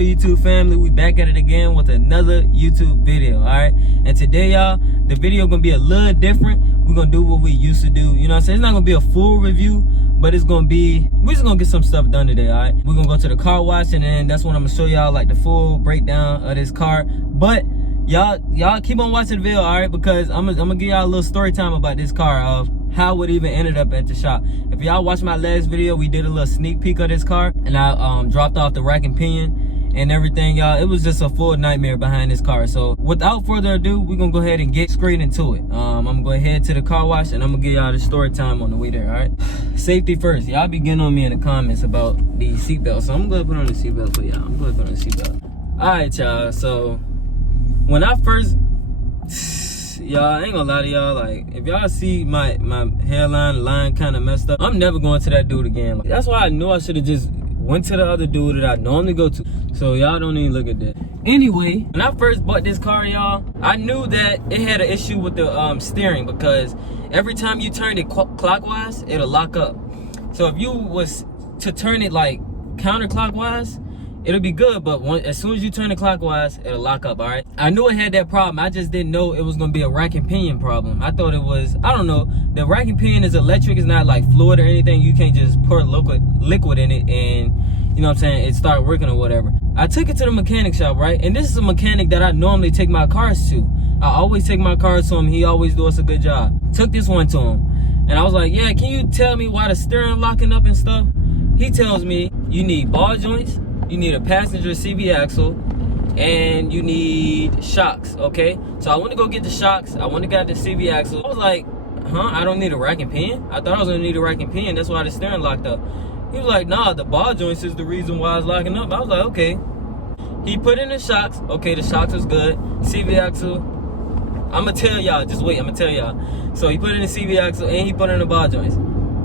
good, YouTube family? We back at it again with another YouTube video, all right? And today, y'all, the video gonna be a little different. We're gonna do what we used to do. You know what I'm saying? It's not gonna be a full review, but it's gonna be, we're just gonna get some stuff done today, all right? We're gonna go to the car wash, and then that's when I'm gonna show y'all like the full breakdown of this car. But y'all keep on watching the video, all right? Because I'm gonna give y'all a little story time about this car of how it even ended up at the shop. If y'all watched my last video, we did a little sneak peek of this car, and I dropped off the rack and pinion and everything, y'all. It was just a full nightmare behind this car. So without further ado, we're gonna go ahead and get straight into it. I'm gonna go ahead to the car wash, and I'm gonna give y'all the story time on the way there, all right? Safety first. Y'all be getting on me in the comments about the seatbelt, so I'm gonna put on the seatbelt for y'all. I'm gonna put on the seatbelt. All right, y'all. So when I first, y'all, I ain't gonna lie to y'all, like, if y'all see my hairline line kind of messed up, I'm never going to that dude again. Like, that's why I knew I should have just went to the other dude that I normally go to. So y'all don't even look at that. Anyway, when I first bought this car, y'all, I knew that it had an issue with the steering, because every time you turn it clockwise, it'll lock up. So if you was to turn it like counterclockwise, it'll be good, but as soon as you turn it clockwise, it'll lock up, all right? I knew it had that problem. I just didn't know it was gonna be a rack and pinion problem. I thought it was, I don't know. The rack and pinion is electric. It's not like fluid or anything. You can't just pour liquid in it and, you know what I'm saying, it start working or whatever. I took it to the mechanic shop, right? And this is a mechanic that I normally take my cars to. I always take my cars to him. He always does a good job. Took this one to him. And I was like, yeah, can you tell me why the steering locking up and stuff? He tells me you need ball joints, you need a passenger CV axle, and you need shocks, okay? So I went to go get the shocks. I went to get the CV axle. I was like, huh, I don't need a rack and pinion? I thought I was gonna need a rack and pinion. That's why the steering locked up. He was like, nah, the ball joints is the reason why it's locking up. I was like, okay. He put in the shocks. Okay, the shocks was good. CV axle, I'm gonna tell y'all, just wait, I'm gonna tell y'all. So he put in the CV axle and he put in the ball joints.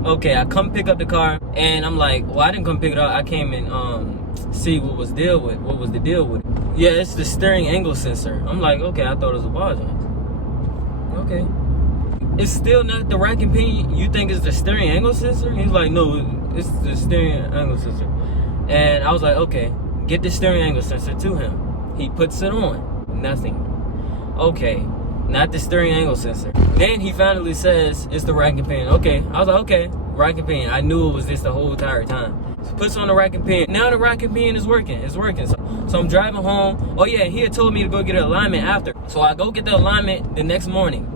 Okay, I come pick up the car, and I'm like, well, I didn't come pick it up. I came and see what was the deal with it. Yeah, it's the steering angle sensor. I'm like, okay, I thought it was a ball joint. Okay. It's still not the rack and pinion. You think it's the steering angle sensor? He's like, no, it's the steering angle sensor. And I was like, okay, get the steering angle sensor to him. He puts it on. Nothing. Okay, not the steering angle sensor. Then he finally says it's the rack and pinion. Okay, I was like, okay, rack and pinion. I knew it was this the whole entire time. So puts on the rack and pinion. Now the rack and pinion is working. It's working. So I'm driving home. Oh yeah, he had told me to go get an alignment after. So I go get the alignment the next morning.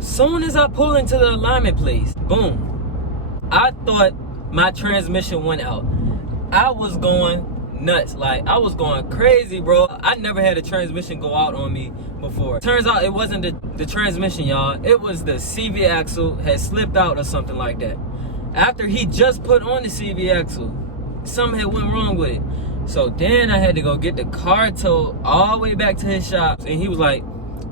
Soon as I pull into the alignment place, boom. I thought my transmission went out. I was going nuts. Like, I was going crazy, bro. I never had a transmission go out on me before. Turns out it wasn't the transmission, y'all. It was the CV axle had slipped out or something like that. After he just put on the CV axle, something had went wrong with it. So then I had to go get the car towed all the way back to his shop. And he was like,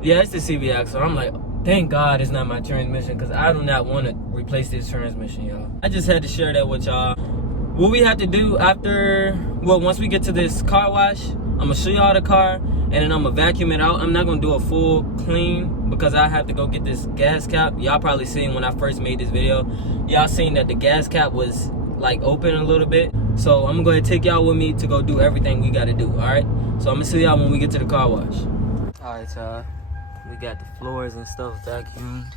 yeah, it's the CV axle. I'm like, thank God it's not my transmission, because I do not want to replace this transmission, y'all. I just had to share that with y'all. What we have to do after, well, once we get to this car wash, I'm going to show y'all the car, and then I'm going to vacuum it out. I'm not going to do a full clean because I have to go get this gas cap. Y'all probably seen when I first made this video. Y'all seen that the gas cap was like open a little bit. So I'm going to go ahead and take y'all with me to go do everything we got to do, all right? So I'm going to see y'all when we get to the car wash. All right, y'all. We got the floors and stuff vacuumed.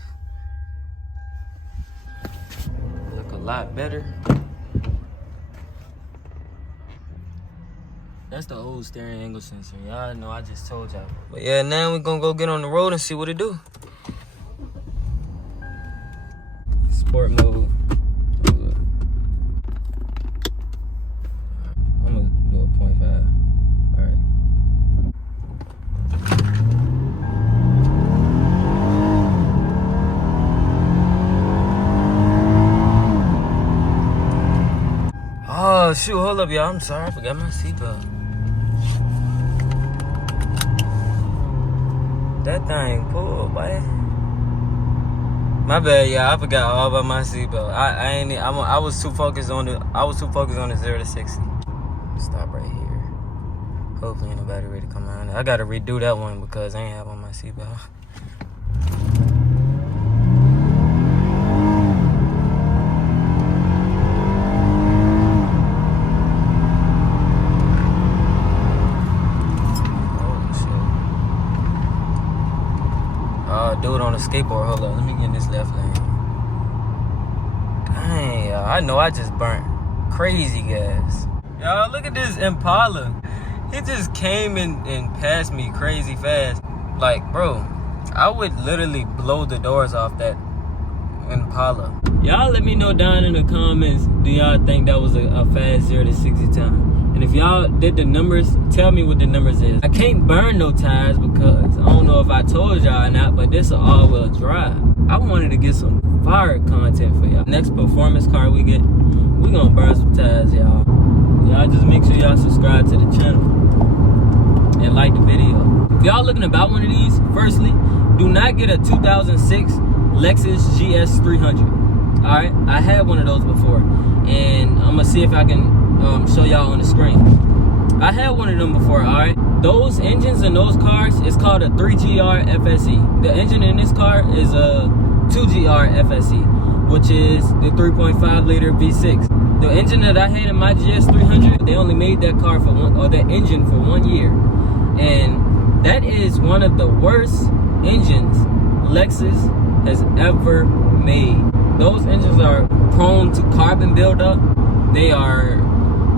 Look a lot better. That's the old steering angle sensor. Y'all know I just told y'all. But yeah, now we're gonna go get on the road and see what it do. Sport mode. I'm gonna do a 0.5. Alright. Oh shoot, hold up, y'all. I'm sorry, I forgot my seatbelt. That thing pulled, boy. My bad, yeah. I forgot all about my seatbelt. I was too focused on the 0 to 60. Stop right here. Hopefully ain't nobody ready to come around. I gotta redo that one because I ain't have on my seatbelt. Dude on a skateboard. Hold on, let me get in this left lane. Dang, y'all, I know I just burnt crazy gas. Y'all, look at this Impala. He just came in and passed me crazy fast. Like, bro, I would literally blow the doors off that Impala. Y'all let me know down in the comments, do y'all think that was a fast 0 to 60 time? And if y'all did the numbers, tell me what the numbers is. I can't burn no tires because I don't know if I told y'all or not, but this is all-wheel drive. I wanted to get some fire content for y'all. Next performance car we get, we gonna burn some tires, y'all. Y'all just make sure y'all subscribe to the channel and like the video. If y'all looking about one of these, firstly, do not get a 2006 Lexus GS350. All right, I had one of those before, and I'm gonna see if I can show y'all on the screen. I had one of them before. All right, those engines in those cars is called a 3GR FSE. The engine in this car is a 2GR FSE, which is the 3.5 liter V6. The engine that I had in my GS300, they only made that car for that engine for 1 year, and that is one of the worst engines Lexus has ever made. Those engines are prone to carbon buildup. They are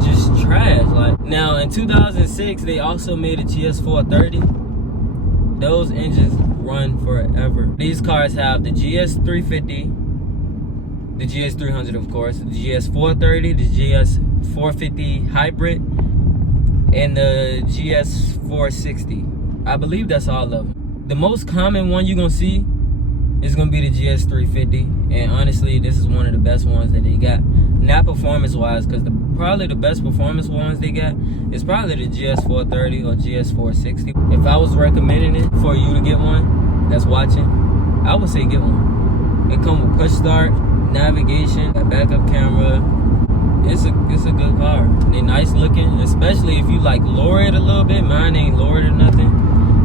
just trash. Like, now in 2006, they also made a GS430. Those engines run forever. These cars have the GS350, the GS300 of course, the GS430, the GS450 hybrid, and the GS460. I believe that's all of them. The most common one you're gonna see is gonna be the GS350, and honestly, this is one of the best ones that they got. Not performance-wise, because probably the best performance ones they got is probably the GS430 or GS460. If I was recommending it for you to get one that's watching, I would say get one. It comes with push start, navigation, a backup camera. It's a good car. They're nice looking, especially if you like lower it a little bit. Mine ain't lowered or nothing.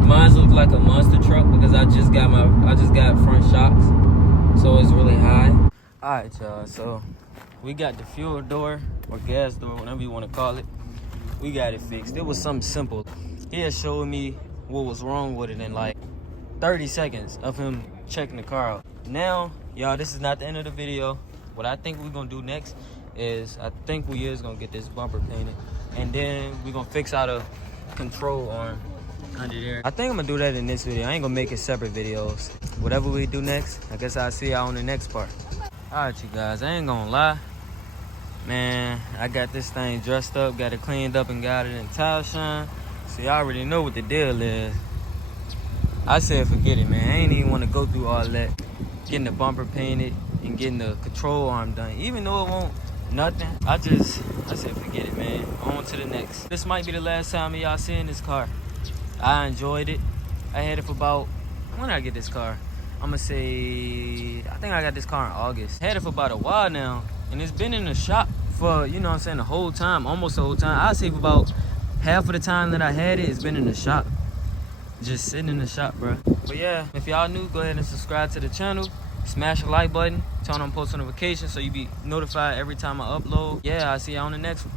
Mine looks like a monster truck because I just got front shocks, so it's really high. All right, y'all. So we got the fuel door or gas door, whatever you want to call it. We got it fixed. It was something simple. He had showed me what was wrong with it in like 30 seconds of him checking the car out. Now, y'all, this is not the end of the video. What I think we're gonna do next is I think we is gonna get this bumper painted, and then we're gonna fix out a control arm under there. I think I'm gonna do that in this video. I ain't gonna make it separate videos. Whatever we do next, I guess I'll see y'all on the next part. All right, you guys, I ain't gonna lie, man, I got this thing dressed up, got it cleaned up, and got it in tile shine, so y'all already know what the deal is. I said forget it, man. I ain't even want to go through all that, getting the bumper painted and getting the control arm done, even though it won't nothing. I said forget it, man. On to the next. This might be the last time of y'all seeing this car. I enjoyed it. I had it for about, when did I get this car? I'm gonna say, I think I got this car in August. Had it for about a while now, and it's been in the shop for, you know what I'm saying, the whole time, almost the whole time. I'd say for about half of the time that I had it, it's been in the shop. Just sitting in the shop, bro. But yeah, if y'all new, go ahead and subscribe to the channel. Smash the like button, turn on post notifications so you be notified every time I upload. Yeah, I'll see y'all on the next one.